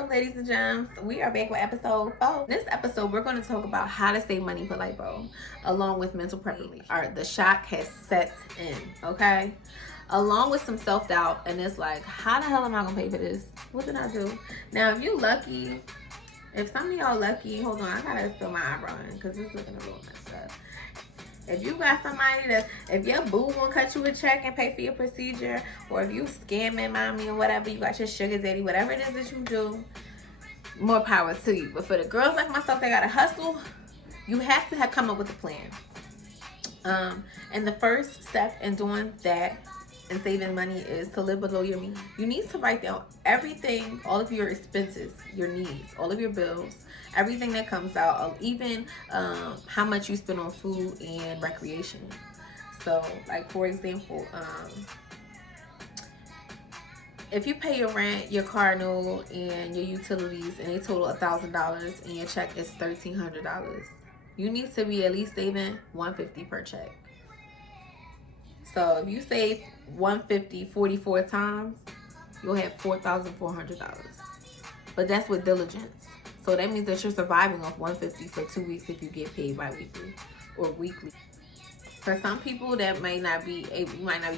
up, ladies and gems? We are back with episode 4. This episode, we're going to talk about how to save money for lipo, along with mental preparation. The shock has set in, okay? Along with some self-doubt, and it's like, how the hell am I going to pay for this? What did I do? Now, if you lucky, if some of y'all lucky, hold on, I got to fill my eyebrow in because it's looking a little messed up. If you got somebody that, if your boo won't cut you a check and pay for your procedure, or if you scamming mommy or whatever, you got your sugar daddy, whatever it is that you do, more power to you. But for the girls like myself that gotta hustle, you have to have come up with a plan. And the first step in doing that and saving money is to live below your means. You need to write down everything, all of your expenses, your needs, all of your bills, everything that comes out of even how much you spend on food and recreation. So like for example, if you pay your rent, your car note, and your utilities, and they total $1,000 and your check is $1,300, you need to be at least saving $150 per check. So if you save $150 44 times, you'll have $4,400. But that's with diligence. So that means that you're surviving off $150 for 2 weeks if you get paid bi-weekly or weekly. For some people, that might not be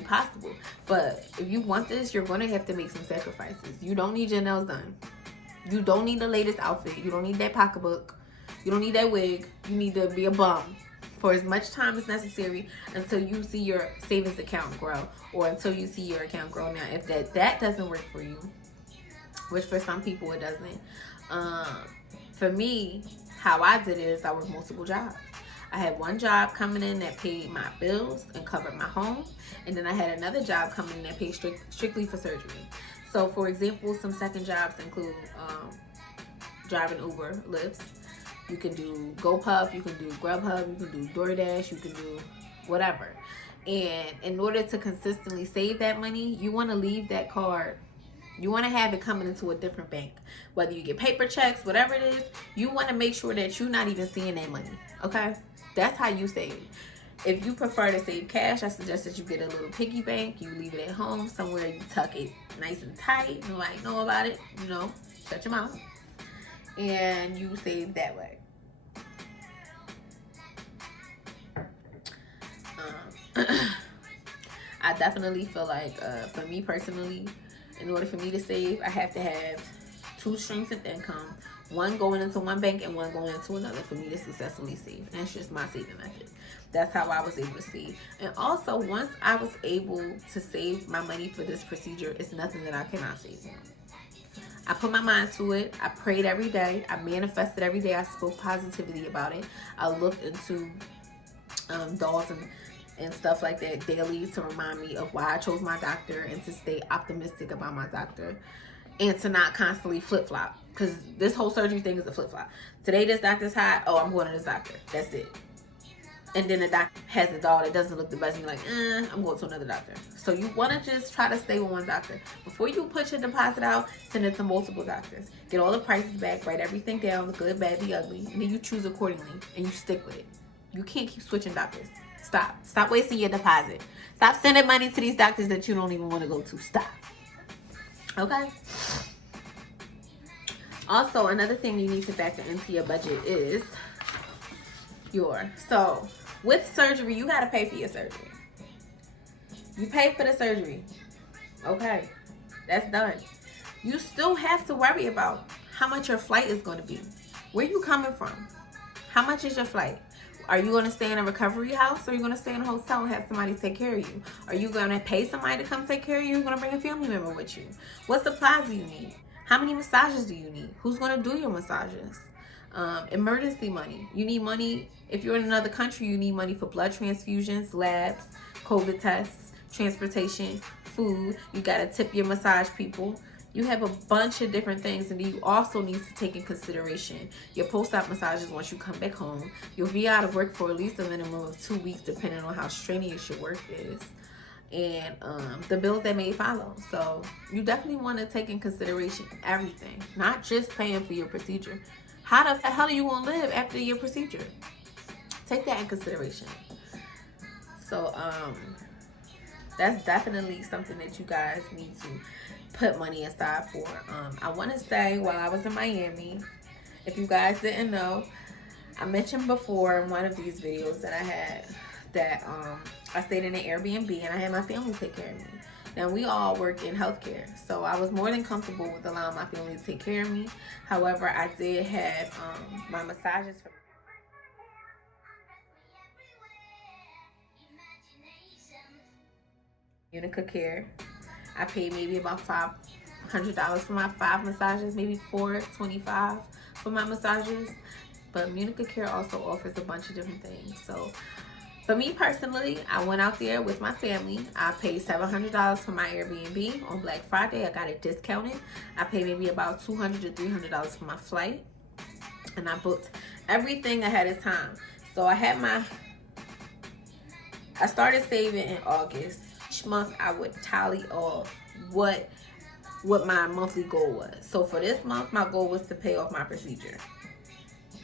possible. But if you want this, you're going to have to make some sacrifices. You don't need your nails done. You don't need the latest outfit. You don't need that pocketbook. You don't need that wig. You need to be a bum for as much time as necessary until you see your savings account grow, or until you see your account grow. Now, if that doesn't work for you, which for some people it doesn't, for me, how I did it is I worked multiple jobs. I had one job coming in that paid my bills and covered my home, and then I had another job coming in that paid strictly for surgery. So for example, some second jobs include driving Uber, Lyfts. You can do GoPuff, you can do Grubhub, you can do DoorDash, you can do whatever. And in order to consistently save that money, you want to leave that card. You want to have it coming into a different bank. Whether you get paper checks, whatever it is, you want to make sure that you're not even seeing that money, okay? That's how you save. If you prefer to save cash, I suggest that you get a little piggy bank. You leave it at home somewhere, you tuck it nice and tight. Nobody know about it, you know, shut your mouth. And you save that way. I definitely feel like for me personally, in order for me to save, I have to have 2 streams of income, one going into one bank and one going into another for me to successfully save. And that's just my saving method. That's how I was able to save. And also, once I was able to save my money for this procedure, it's nothing that I cannot save. I put my mind to it. I prayed every day. I manifested every day. I spoke positivity about it. I looked into dolls and stuff like that daily to remind me of why I chose my doctor and to stay optimistic about my doctor and to not constantly flip-flop, because this whole surgery thing is a flip-flop. Today this doctor's hot, oh, I'm going to this doctor. That's it. And then the doctor has a doll that doesn't look the best and you're like, I'm going to another doctor. So you want to just try to stay with one doctor. Before you put your deposit out, send it to multiple doctors. Get all the prices back, write everything down, the good, bad, the ugly, and then you choose accordingly and you stick with it. You can't keep switching doctors. Stop wasting your deposit. Stop sending money to these doctors that you don't even want to go to. Stop. Okay? Also, another thing you need to factor into your budget is so with surgery, you got to pay for your surgery. You pay for the surgery. Okay? That's done. You still have to worry about how much your flight is going to be. Where you coming from? How much is your flight? Are you going to stay in a recovery house, or are you going to stay in a hotel and have somebody take care of you? Are you going to pay somebody to come take care of you? Are you going to bring a family member with you? What supplies do you need? How many massages do you need? Who's going to do your massages? Emergency money. You need money. If you're in another country, you need money for blood transfusions, labs, COVID tests, transportation, food. You got to tip your massage people. You have a bunch of different things, and then you also need to take in consideration your post-op massages once you come back home. You'll be out of work for at least a minimum of 2 weeks, depending on how strenuous your work is, and the bills that may follow. So you definitely want to take in consideration everything, not just paying for your procedure. How the hell are you going to live after your procedure? Take that in consideration. So that's definitely something that you guys need to put money aside for. I want to say while I was in Miami, if you guys didn't know, I mentioned before in one of these videos that I had that I stayed in an Airbnb and I had my family take care of me. Now, we all work in healthcare, so I was more than comfortable with allowing my family to take care of me. However, I did have my massages for Unica Care. I paid maybe about $500 for my 5 massages, maybe $425 for my massages. But Unica Care also offers a bunch of different things. So for me personally, I went out there with my family. I paid $700 for my Airbnb. On Black Friday, I got it discounted. I paid maybe about $200 to $300 for my flight. And I booked everything ahead of time. So I started saving in August. Each month I would tally off what my monthly goal was. So for this month, my goal was to pay off my procedure.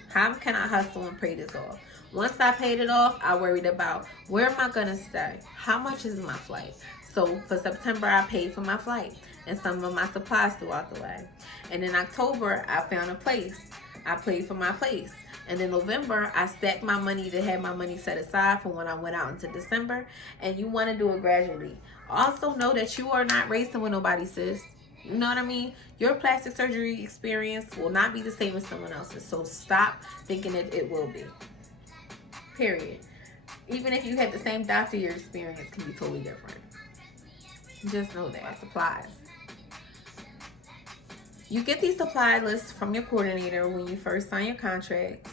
How can I hustle and pay this off? Once I paid it off, I worried about where am I gonna stay? How much is my flight? So for September, I paid for my flight and some of my supplies throughout the way. And in October, I found a place. I paid for my place. And in November, I stacked my money to have my money set aside for when I went out into December. And you want to do it gradually. Also know that you are not racing with nobody, sis. You know what I mean? Your plastic surgery experience will not be the same as someone else's. So stop thinking that it will be. Period. Even if you have the same doctor, your experience can be totally different. Just know that. Supplies. You get these supply lists from your coordinator when you first sign your contracts.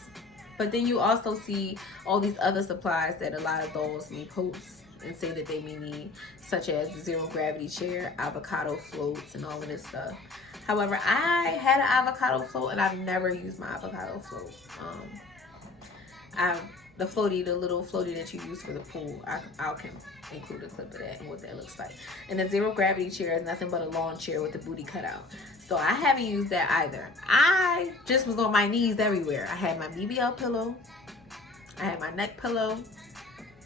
But then you also see all these other supplies that a lot of those may post and say that they may need, such as the zero gravity chair, avocado floats, and all of this stuff. However, I had an avocado float and I've never used my avocado float. The little floaty that you use for the pool, I can include a clip of that and what that looks like. And the zero gravity chair is nothing but a lawn chair with the booty cut out. So I haven't used that either. I just was on my knees everywhere. I had my BBL pillow, I had my neck pillow,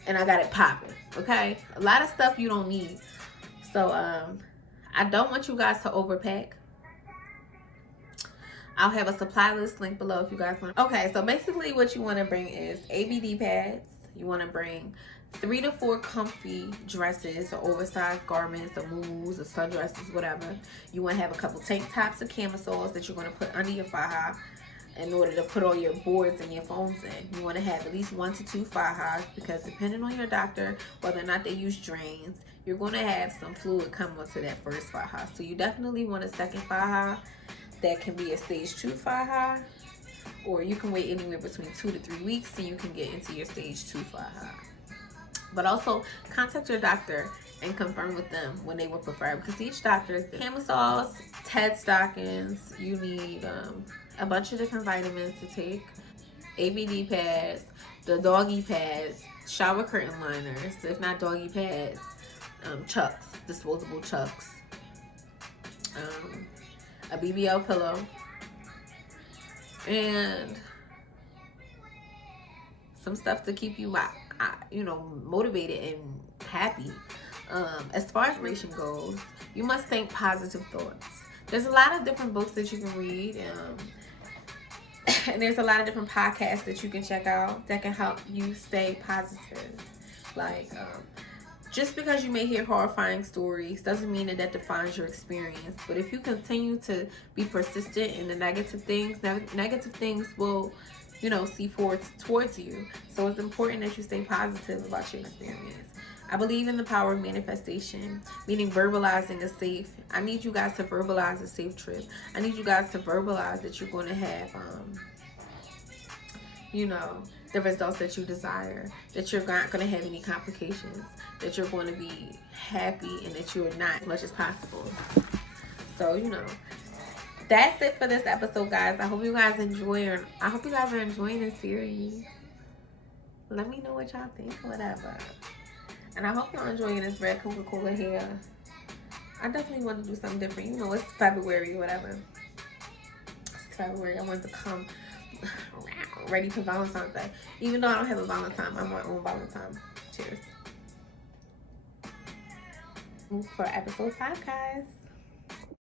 and I got it popping, okay? A lot of stuff you don't need. So I don't want you guys to overpack. I'll have a supply list link below if you guys want. Okay, so basically what you want to bring is ABD pads. You want to bring 3 to 4 comfy dresses or oversized garments or muumuus or sundresses, whatever. You want to have a couple tank tops or camisoles that you're going to put under your faja in order to put all your boards and your phones in. You want to have at least 1 to 2 fajas because depending on your doctor, whether or not they use drains, you're going to have some fluid come onto that first faja. So you definitely want a second faja. That can be a stage 2 faja, or you can wait anywhere between 2 to 3 weeks and you can get into your stage 2 faja. But also contact your doctor and confirm with them when they would prefer, because each doctor is camisoles, TED stockings. You need a bunch of different vitamins to take, ABD pads, the doggy pads, shower curtain liners, if not doggy pads, chucks, disposable chucks, a BBL pillow, and some stuff to keep you, motivated and happy. As far as inspiration goes, you must think positive thoughts. There's a lot of different books that you can read, and there's a lot of different podcasts that you can check out that can help you stay positive. Like, just because you may hear horrifying stories doesn't mean that defines your experience. But if you continue to be persistent in the negative things will, see forward towards you. So it's important that you stay positive about your experience. I believe in the power of manifestation, meaning verbalizing a safe. I need you guys to verbalize a safe trip. I need you guys to verbalize that you're going to have, the results that you desire, that you're not going to have any complications, that you're going to be happy, and that you're not as much as possible. So, that's it for this episode, guys. I hope you guys are enjoying this series. Let me know what y'all think, whatever. And I hope y'all enjoying this red Coca-Cola hair. I definitely want to do something different. It's February, whatever. It's February. I want to come ready for Valentine's Day. Even though I don't have a Valentine, I'm my own Valentine. Cheers. For episode 5, guys.